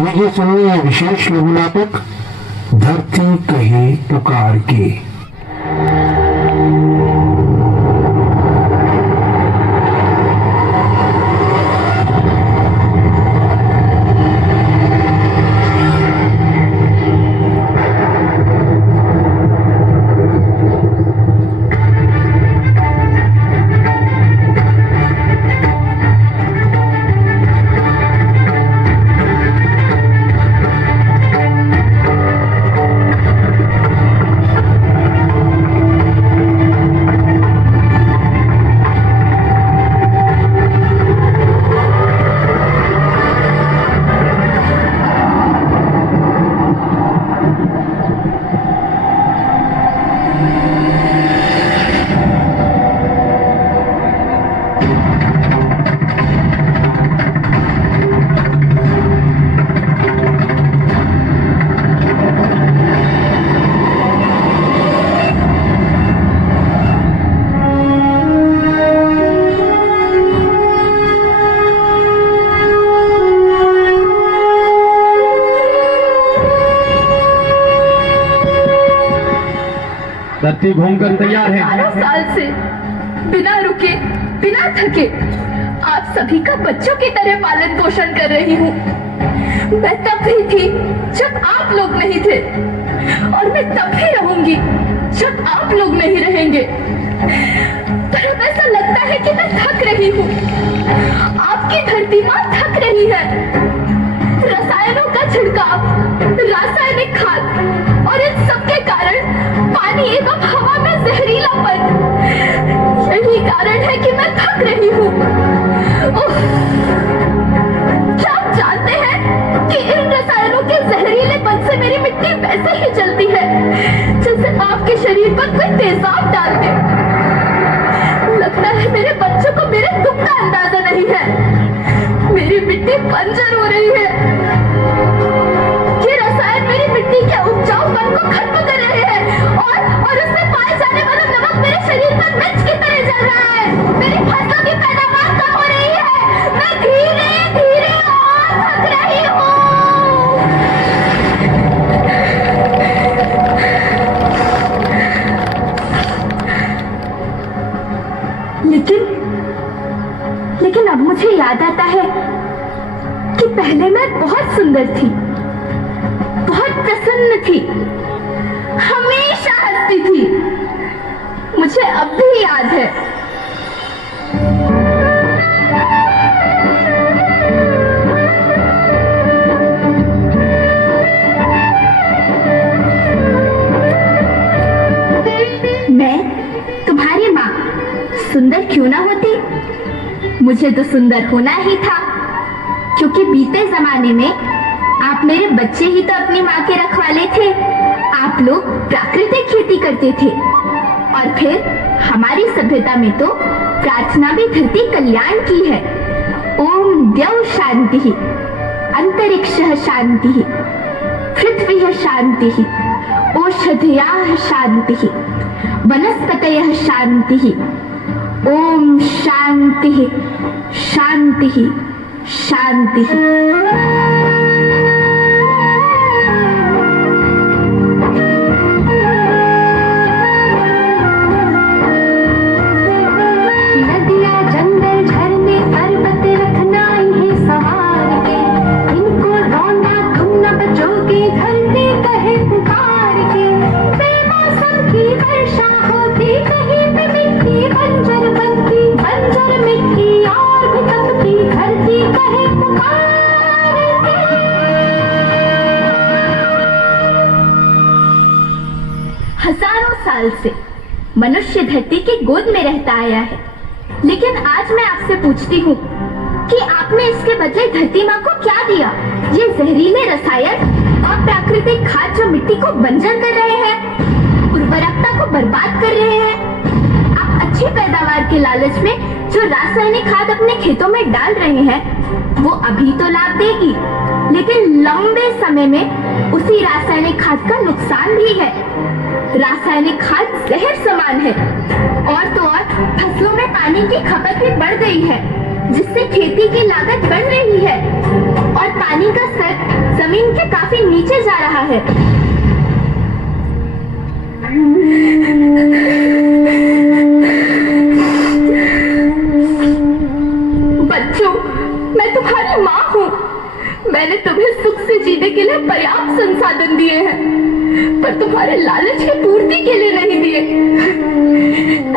लीजिए सुनिए विशेष लघु नाटक धरती कहे पुकार के। धरती घूमकर तैयार है। 12 साल से बिना रुके बिना थके आप सभी का बच्चों की तरह पालन पोषण कर रही हूँ। मैं तब भी थी जब आप लोग नहीं थे और मैं तब भी रहूंगी जब आप लोग नहीं रहेंगे। पर अब ऐसा लगता है कि मैं थक रही हूँ। आपकी धरती माँ थक रही है। रसायनों का छिड़काव, रासायनिक खाद और इन सब के कारण पानी एवं हवा में जहरीलापन, यही कारण है कि मैं थक रही हूँ। क्या आप जानते हैं कि इन रसायनों के जहरीलेपन से मेरी मिट्टी वैसे ही जलती है जैसे आपके शरीर पर कोई तेजाब डाल दे। लगता है मेरे बच्चों को मेरे दुख का अंदाजा नहीं है। मेरी मिट्टी बंजर हो रही है। ये रसायन मेरी मिट्टी के उपजाऊपन को खत्म कर रहे हैं और उसमें पाए जाने वाला नमक मेरे शरीर पर मिर्च की तरह जल रहा है। मेरी फसलों की पैदावार कम हो रही है। मैं धीरे धीरे और थक रही हूँ। लेकिन अब मुझे याद आता है कि पहले मैं बहुत सुंदर थी, बहुत प्रसन्न थी, हमेशा हंसती थी। मुझे अब भी याद है। मैं तुम्हारी माँ सुंदर क्यों ना होती? मुझे तो सुंदर होना ही था, क्योंकि बीते जमाने में आप मेरे बच्चे ही तो अपनी माँ के रखवाले थे। आप लोग प्राकृतिक खेती करते थे और फिर हमारी सभ्यता में तो प्रार्थना भी धरती कल्याण की है। ओम द्यौ शांति, अंतरिक्षः शांति, पृथ्वी शांति, औषधयः शांति, वनस्पतयः शांति। ओम शांति शांति शांति। नदियाँ जंगल झरने पर्वत रखना इन्हें संवार के, इनको रोना तुम न बचोगे धरती कहे पुकार के। बेमौसम की वर्षा होती कहीं पे मिट्टी बंजर बनती, बंजर मिट्टी और भी तपती धरती कहे पुकार के। हजारों साल से मनुष्य धरती की गोद में रहता आया है, लेकिन आज मैं आपसे पूछती हूँ कि आपने इसके बदले धरती माँ को क्या दिया? ये जहरीले रसायन और प्राकृतिक खाद जो मिट्टी को बंजर कर रहे हैं, उर्वरकता को बर्बाद कर रहे हैं। आप अच्छी पैदावार के लालच में जो रासायनिक खाद अपने खेतों में डाल रहे हैं, वो अभी तो लाभ देगी, लेकिन लंबे समय में उसी रासायनिक खाद का नुकसान भी है। रासायनिक खाद जहर समान है और तो और फसलों में पानी की खपत भी बढ़ गई है, जिससे खेती की लागत बढ़ रही है और पानी का स्तर जमीन के काफी नीचे जा रहा है। बच्चों, मैं तुम्हारी माँ हूँ। मैंने तुम्हें सुख से जीने के लिए पर्याप्त संसाधन दिए हैं, पर तुम्हारे लालच की पूर्ति के लिए नहीं दिए।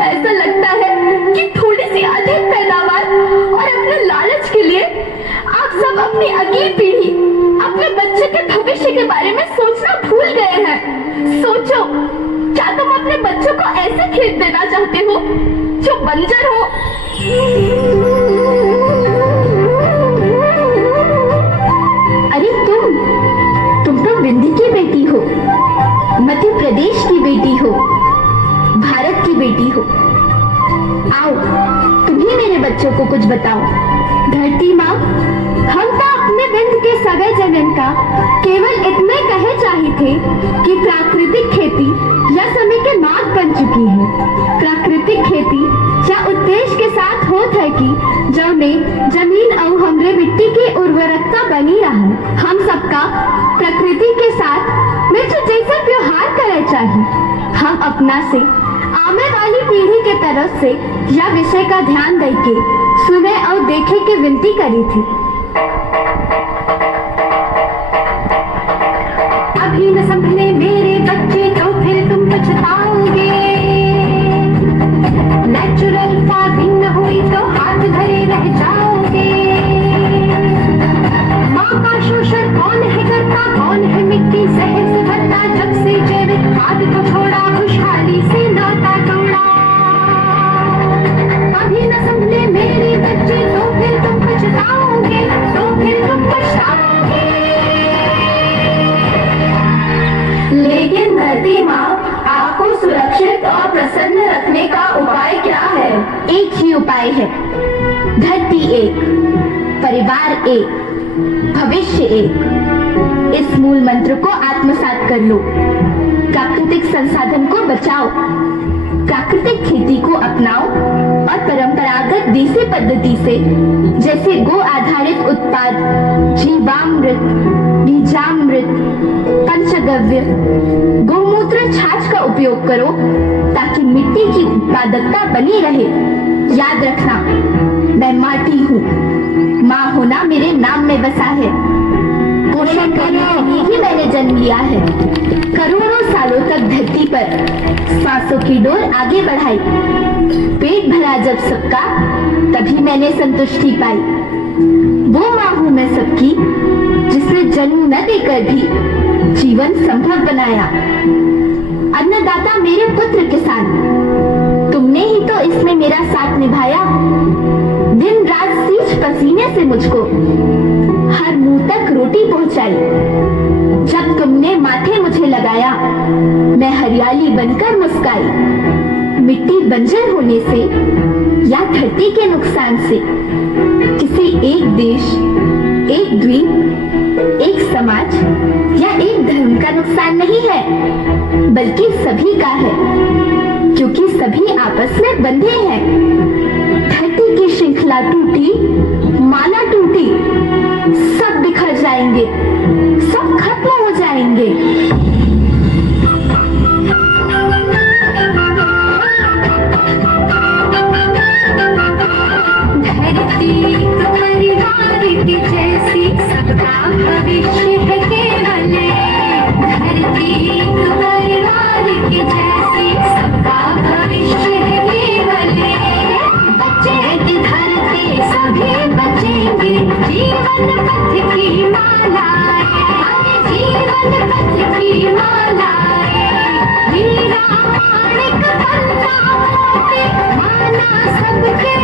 ऐसा लगता है कि थोड़ी सी अधिक पैदावार और अपने लालच के लिए आप सब अपनी अगली पीढ़ी, अपने बच्चे के भविष्य के बारे में सोचना भूल गए हैं। सोचो, क्या तुम अपने बच्चों को ऐसे खेत देना चाहते हो जो बंजर हो? अरे तुम तो विंध्य की बेटी हो, मध्य प्रदेश की बेटी हो, भारत की बेटी हो। आओ, तुम ही मेरे बच्चों को कुछ बताओ। धरती माँ, हम तो अपने विंध्य के सगे जगन का केवल इतने कहे चाहे थे कि प्राकृतिक खेती या समय के मार्ग बन चुकी है। प्राकृतिक खेती या उद्देश्य के साथ होत है कि जो में जमीन और हमरे मिट्टी की उर्वरकता बनी रहे। हम सबका प्रकृति के साथ मित्र जैसा व्यवहार करे चाहिए। हम अपना से आने वाली पीढ़ी के तरफ से यह विषय का ध्यान देके सुने और देखे की विनती करी थी। अभी न संभले मेरे बच्चे तो फिर तुम पछताओगे। नेचुरल फार्मिंग न हुई तो हाथ धरे रह जाओगे। माँ का शोषण कौन है करता, कौन है मिट्टी जहर से भरता। जब से जैविक खाद को छोड़ा, खुशहाली से नाता तोड़ा। अभी न संभले मेरे बच्चे तो फिर तुम पछताओगे, तो फिर तुम पछताओगे। लेकिन धरती माँ, आपको सुरक्षित और प्रसन्न रखने का उपाय क्या है? एक ही उपाय है। धरती एक, परिवार एक, भविष्य एक। इस मूल मंत्र को आत्मसात कर लो। प्राकृतिक संसाधन को बचाओ, प्राकृतिक खेती को अपनाओ और परंपरागत देसी पद्धति से, जैसे गो आधारित उत्पाद, जीवामृत, बीजामृत, पंचगव्य, गौमूत्र, छाछ का उपयोग करो ताकि मिट्टी की उत्पादकता बनी रहे। याद रखना, मैं माटी हूँ। माँ होना मेरे नाम में बसा है। पोषण करने के लिए ही मैंने जन्म लिया है। करोड़ों सालों तक धरती पर सांसों की डोर आगे बढ़ाई। पेट भरा जब सबका, तभी मैंने संतुष्टि पाई। वो माँ हूँ मैं सबकी, जिसने जन्म न देकर भी जीवन संभव बनाया। अन्नदाता मेरे पुत्र किसान, तुमने ही तो इसमें मेरा साथ निभाया। दिन रात सींच पसीने से मुझको हर मुंह तक रोटी पहुंचाई। जब तुमने माथे मुझे लगाया, मैं हरियाली बनकर मुस्काई। मिट्टी बंजर होने से या धरती के नुकसान से किसी एक देश, एक द्वीप, एक समाज या एक धर्म का नुकसान नहीं है, बल्कि सभी का है, क्योंकि सभी आपस में बंधे हैं। धरती की श्रृंखला टूटी, माला टूटी, सब बिखर जाएंगे, सब खत्म हो जाएंगे। धरती परिवार की जैसी सबका भविष्य है केवल। धरती परिवार की जैसी सबका भविष्य है केवल। बच्चे इधर के सभी बचेंगे, जीवन पथ की मालाएं, जीवन पथ की मालाएं। हीरा माणिक बनना मोती, माना सबके